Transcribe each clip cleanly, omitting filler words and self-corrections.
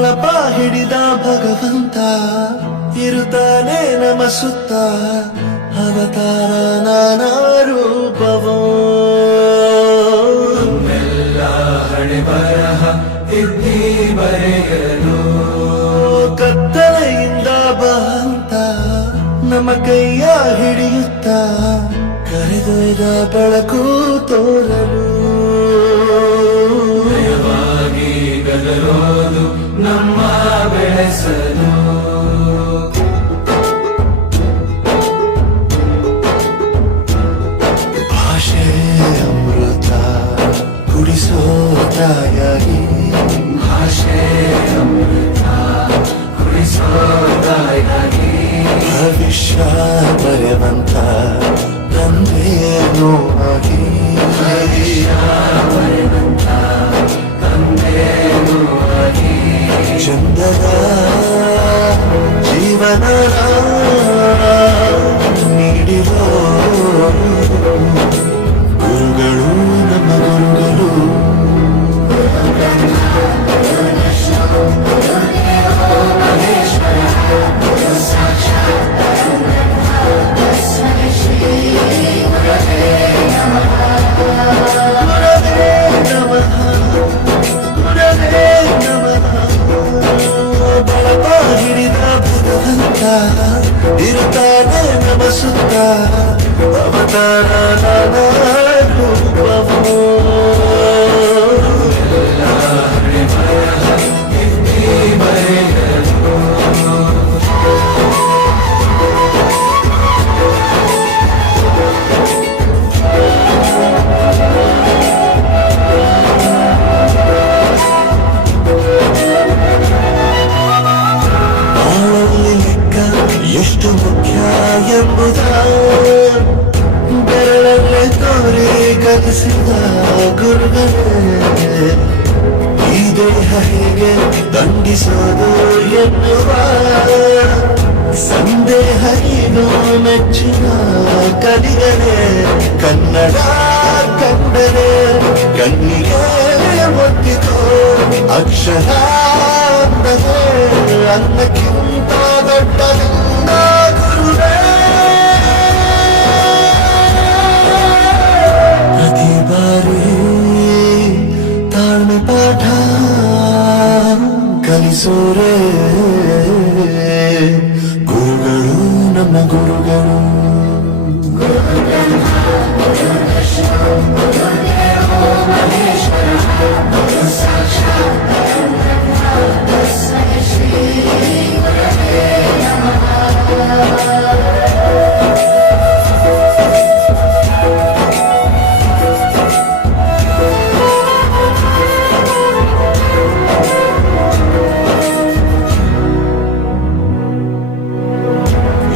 ಬಳಪ ಹಿಡಿದ ಭಗವಂತ ಇರುತ್ತಾನೆ ನಮ ಸುತ್ತ ಅವತಾರ ನಾನಾ ರೂಪವೋ ಎಲ್ಲ ಹಣೆ ಬರಹ ತಿದ್ದಿ ಬರೆಯಲು ಕತ್ತಲೆಯಿಂದ ಬಂತ ನಮ್ಮ ಕೈಯ ಹಿಡಿಯುತ್ತ ಕರೆದೊಯ್ದ ಬೆಳಕು ತೋರಲು ನಯವಾಗಿ ಗದರೋದು ನಮ್ಮ ಬೆಳೆಸಲು ಭಾಷೆ ಅಮೃತ ಕುಡಿಸೋ ತಾಯಾಗಿ ಭಾಷೆ ಅಮೃತ ಕುಡಿಸೋದಾಗಿ ಭವಿಷ್ಯ ಬರೆವಂತ ತಂದೆಯೇನೋ ಆಗಿ ಚಂದದ ಜೀವನ ನೀಡಿರೋ ಗುರುಗಳು ನಮ್ಮ ಗುರುಗಳು ಗುರವೇ ನಮಃ ಗುರವೇ ನಮಃ ಬಳಪ ಹಿಡಿದ ಭಗವಂತ ಇರುತ್ತಾನೆ ನಮ ಸುತ್ತ ಅವತಾರ ನಾನಾ ರೂಪವೋ ಬಾಳಲ್ಲಿ ಲೆಕ್ಕ ಎಷ್ಟು ಮುಖ್ಯ ಎಂಬುದ ಬೆರಳಲ್ಲೇ ತೋರಿ ಕಲಿಸಿದ ಗುರುಗಳೇ ಈ ದೇಹ ಹೇಗೆ ದಂಡಿಸೋದು ಎನ್ನುವ ಸಂದೇಹ ಇದು ಮೆಚ್ಚಿನ ಕಲಿಗಳೇ ಕನ್ನಡ ಕಂಡರೆ ಕಣ್ಣಿಗೆ ಒತ್ತಿತು ಅಕ್ಷರ ಅಂದದೆ ಅನ್ನಕ್ಕಿಂತ ದೊಡ್ಡದಿಂದ ಗುರುವೇ ಪ್ರತಿ ಬಾರಿ ತಾಳ್ಮೆ ಪಾಠ ಕಲಿಸೋರೆ ಗುರುಗಳು ನಮ್ಮ ಗುರುಗಳು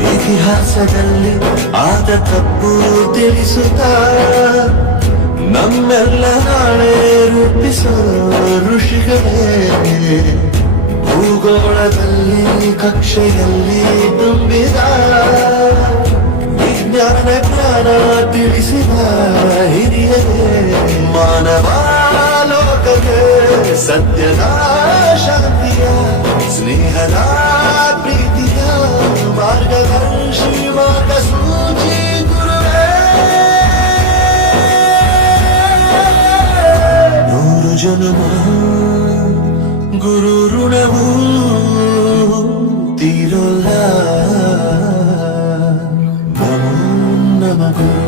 ಇತಿಹಾಸದಲ್ಲಿ ಆದ ತಪ್ಪು ತಿಳಿಸುತ್ತಾ ನಮ್ಮೆಲ್ಲ ನಾಳೆ ರೂಪಿಸೋ ಋಷಿಗಳೇ ಭೂಗೋಳದಲ್ಲಿ ಕಕ್ಷೆಯಲ್ಲಿ ತುಂಬಿದ ವಿಜ್ಞಾನ ಜ್ಞಾನ ತಿಳಿಸಿದ ಹಿರಿಯರೇ ಮಾನವ ಲೋಕಕ್ಕೆ ಸತ್ಯದ ಶಾಂತಿಯ ಸ್ನೇಹದ ಪ್ರೀತಿಯ ಮಾರ್ಗದರ್ಶಿ ಮಾರ್ಗಸೂಚಿ ಗುರುವೇ ನೂರು ಜನ್ಮ ಗುರು ಋಣವು ತೀರೋಲ್ಲ ನಮೋ ನಮ ಗುರು